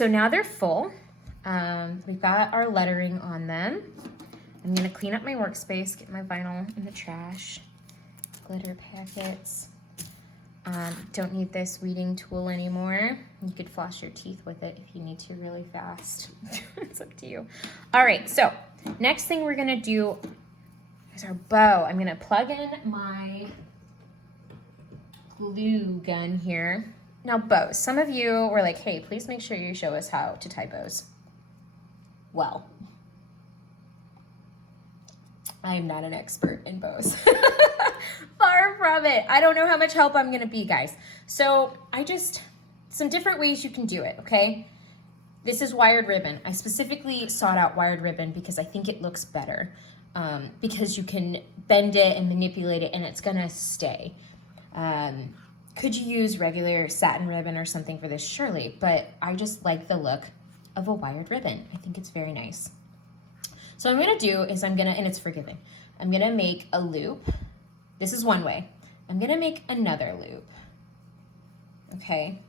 so now they're full. We've got our lettering on them. I'm gonna clean up my workspace, get my vinyl in the trash, glitter packets. Don't need this weeding tool anymore. You could floss your teeth with it if you need to really fast. It's up to you. All right, so next thing we're gonna do is our bow. I'm gonna plug in my glue gun here. Now bows, some of you were like, hey, please make sure you show us how to tie bows. Well, I am not an expert in bows. Far from it. I don't know how much help I'm gonna be, guys. So some different ways you can do it, okay? This is wired ribbon. I specifically sought out wired ribbon because I think it looks better, because you can bend it and manipulate it and it's gonna stay. Could you use regular satin ribbon or something for this? Surely, but I just like the look of a wired ribbon. I think it's very nice. So what I'm gonna do is and it's forgiving, I'm gonna make a loop. This is one way. I'm gonna make another loop, okay?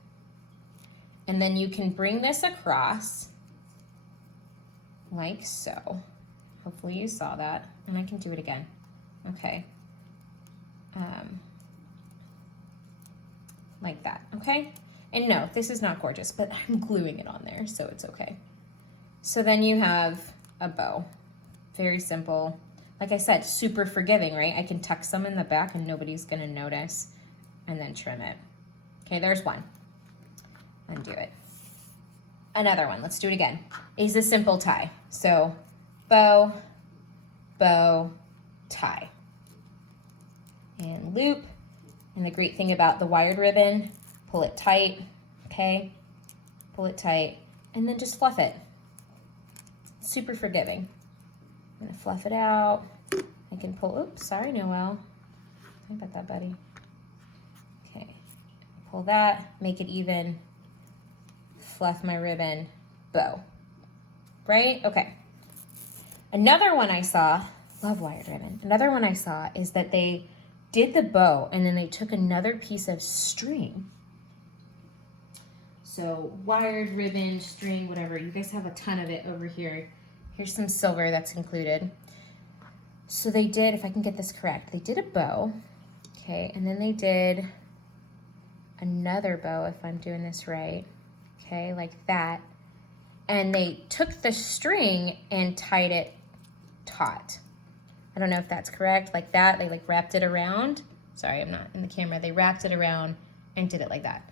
And then you can bring this across like so. Hopefully you saw that, and I can do it again, okay? Like that, okay? And no, this is not gorgeous, but I'm gluing it on there, so it's okay. So then you have a bow. Very simple. Like I said, super forgiving, right? I can tuck some in the back and nobody's gonna notice, and then trim it. Okay, there's one. Undo it. Another one, let's do it again. Is a simple tie. So bow, bow, tie. And loop. And the great thing about the wired ribbon, pull it tight, okay? Pull it tight, and then just fluff it. Super forgiving. I'm gonna fluff it out. I can pull, oops, sorry, Noelle. How about that, buddy? Okay, pull that, make it even, fluff my ribbon, bow. Right? Okay. Another one I saw, love wired ribbon. Another one I saw is that they did the bow and then they took another piece of string. So wired ribbon, string, whatever. You guys have a ton of it over here. Here's some silver that's included. So they did, if I can get this correct, they did a bow, okay, and then they did another bow, if I'm doing this right, okay, like that. And they took the string and tied it taut. I don't know if that's correct, like that. They like wrapped it around. Sorry, I'm not in the camera. They wrapped it around and did it like that.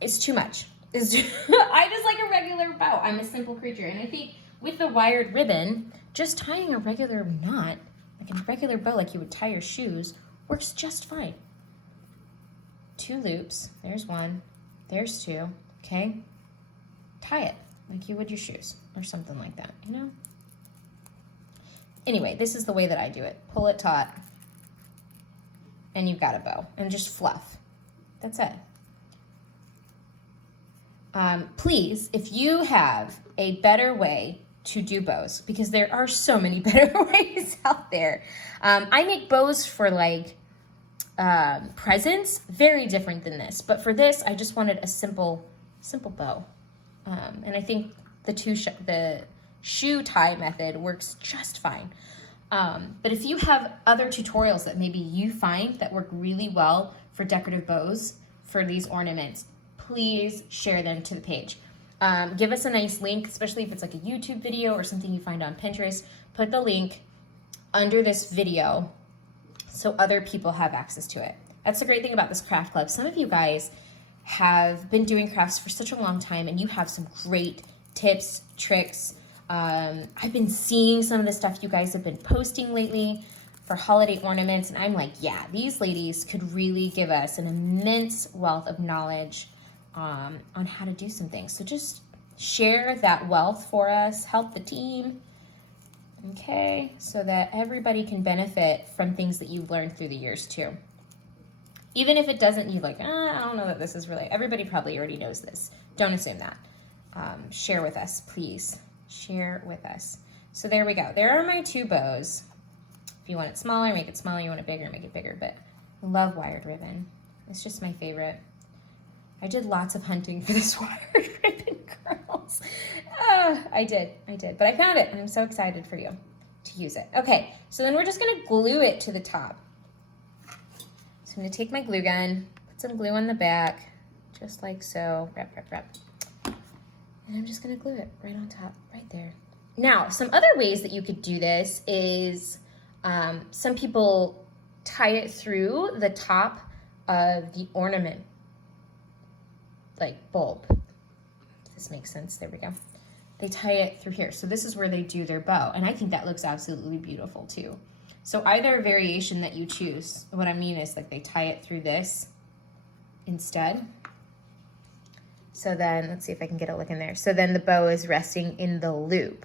It's too much. I just like a regular bow. I'm a simple creature. And I think with the wired ribbon, just tying a regular knot, like a regular bow, like you would tie your shoes, works just fine. 2 loops. There's 1. There's 2. Okay? Tie it like you would your shoes or something like that, you know? Anyway, this is the way that I do it. Pull it taut, and you've got a bow, and just fluff. That's it. Please, if you have a better way to do bows, because there are so many better ways out there. I make bows for like presents, very different than this. But for this, I just wanted a simple bow. And I think the shoe tie method works just fine. But if you have other tutorials that maybe you find that work really well for decorative bows for these ornaments, please share them to the page. Give us a nice link, especially if it's like a YouTube video or something you find on Pinterest. Put the link under this video so other people have access to it. That's the great thing about this craft club. Some of you guys have been doing crafts for such a long time and you have some great tips, tricks. I've been seeing some of the stuff you guys have been posting lately for holiday ornaments, and I'm like, yeah, these ladies could really give us an immense wealth of knowledge on how to do some things. So just share that wealth for us, help the team, okay, so that everybody can benefit from things that you've learned through the years too. Even if it doesn't, you're like, I don't know that this is really, everybody probably already knows this. Don't assume that. Share with us, please. Share with us. So there we go. There are my 2 bows. If you want it smaller, make it smaller. You want it bigger, make it bigger. But I love wired ribbon. It's just my favorite. I did lots of hunting for this wired ribbon girl. I did. But I found it, and I'm so excited for you to use it. Okay, so then we're just gonna glue it to the top. So I'm gonna take my glue gun, put some glue on the back, just like so. Wrap. And I'm just gonna glue it right on top, right there. Now, some other ways that you could do this is some people tie it through the top of the ornament, like bulb. If this makes sense, there we go. They tie it through here. So this is where they do their bow. And I think that looks absolutely beautiful too. So either variation that you choose, what I mean is like they tie it through this instead. So then, let's see if I can get a look in there. So then the bow is resting in the loop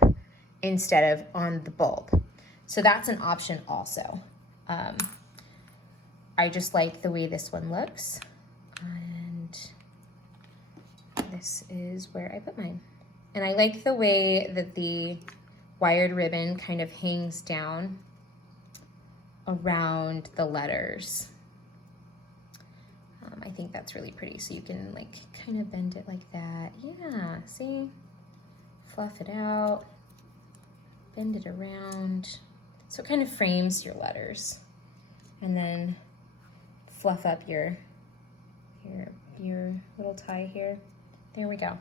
instead of on the bulb. So that's an option also. I just like the way this one looks. And this is where I put mine. And I like the way that the wired ribbon kind of hangs down around the letters. I think that's really pretty. So you can like kind of bend it like that. Yeah, see? Fluff it out, bend it around. So it kind of frames your letters. And then fluff up your little tie here. There we go.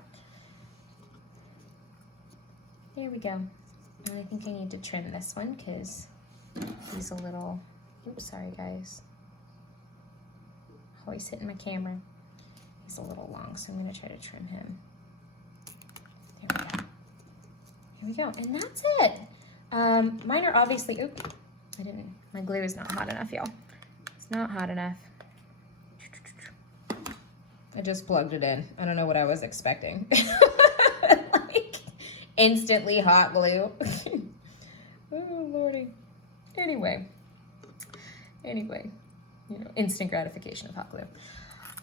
There we go. And I think I need to trim this one because he's a little, oops, sorry guys. Always hitting my camera. He's a little long, so I'm gonna try to trim him. There we go. Here we go, and that's it. Mine are obviously, oop, my glue is not hot enough, y'all. It's not hot enough. I just plugged it in. I don't know what I was expecting. Like, instantly hot glue. Oh, Lordy. Anyway, you know, instant gratification of hot glue.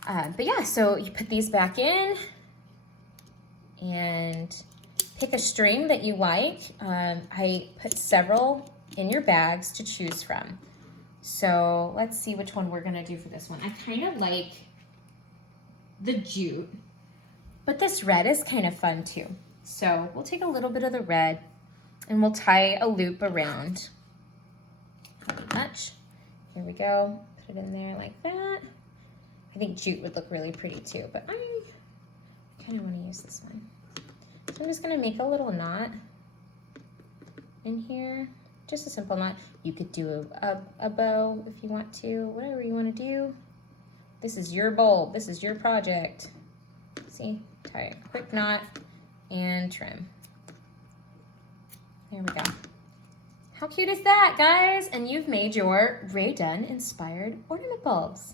But yeah, so you put these back in and pick a string that you like. I put several in your bags to choose from. So let's see which one we're gonna do for this one. I kind of like the jute, but this red is kind of fun too. So we'll take a little bit of the red and we'll tie a loop around. Not much. Here we go. Put it in there like that. I think jute would look really pretty too, but I kind of want to use this one. So I'm just going to make a little knot in here. Just a simple knot. You could do a bow if you want to, whatever you want to do. This is your bulb. This is your project. See? Tie a quick knot and trim. There we go. How cute is that, guys? And you've made your Rae Dunn inspired ornament bulbs.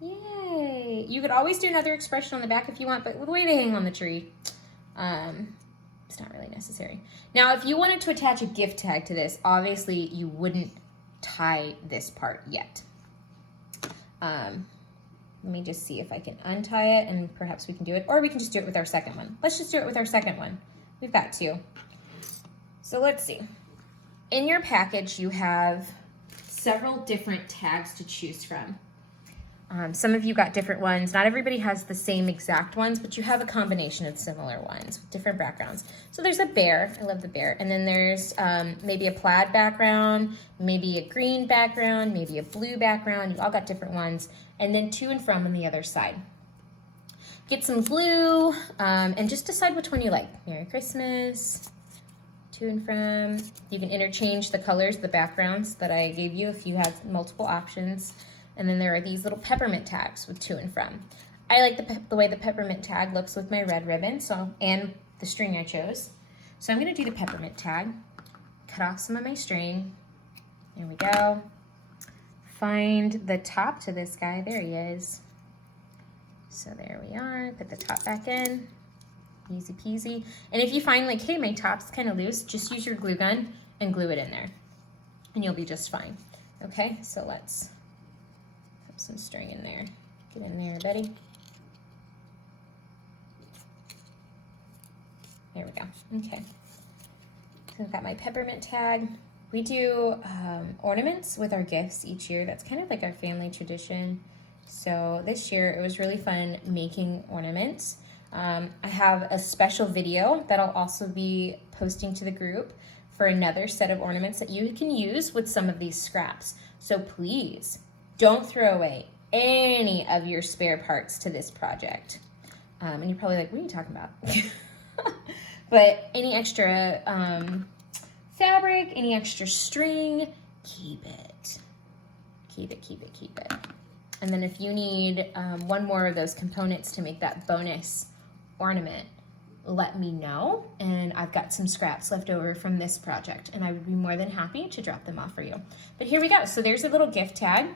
Yay! You could always do another expression on the back if you want, but the way they hang on the tree, it's not really necessary. Now, if you wanted to attach a gift tag to this, obviously you wouldn't tie this part yet. Let me just see if I can untie it and perhaps we can do it, or we can just do it with our second one. Let's just do it with our second one. We've got two. So let's see. In your package, you have several different tags to choose from. Some of you got different ones. Not everybody has the same exact ones, but you have a combination of similar ones with different backgrounds. So there's a bear. I love the bear. And then there's maybe a plaid background, maybe a green background, maybe a blue background. You all got different ones. And then to and from on the other side. Get some glue and just decide which one you like. Merry Christmas. To and from. You can interchange the colors, the backgrounds that I gave you if you have multiple options. And then there are these little peppermint tags with to and from. I like the way the peppermint tag looks with my red ribbon, and the string I chose. So I'm gonna do the peppermint tag. Cut off some of my string. There we go. Find the top to this guy. There he is. So there we are. Put the top back in. Easy peasy. And if you find like, hey, my top's kind of loose, just use your glue gun and glue it in there. And you'll be just fine. Okay, so let's put some string in there. Get in there, buddy. There we go. Okay. So I've got my peppermint tag. We do ornaments with our gifts each year. That's kind of like our family tradition. So this year it was really fun making ornaments. I have a special video that I'll also be posting to the group for another set of ornaments that you can use with some of these scraps. So please don't throw away any of your spare parts to this project. And you're probably like, what are you talking about? But any extra fabric, any extra string, keep it. Keep it, keep it, keep it. And then if you need one more of those components to make that bonus ornament, let me know. And I've got some scraps left over from this project, and I would be more than happy to drop them off for you. But here we go. So there's a little gift tag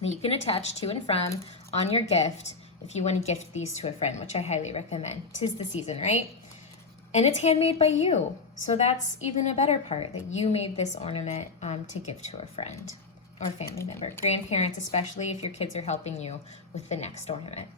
that you can attach to and from on your gift if you want to gift these to a friend, which I highly recommend. 'Tis the season, right? And it's handmade by you. So that's even a better part, that you made this ornament to give to a friend or family member, grandparents, especially if your kids are helping you with the next ornament.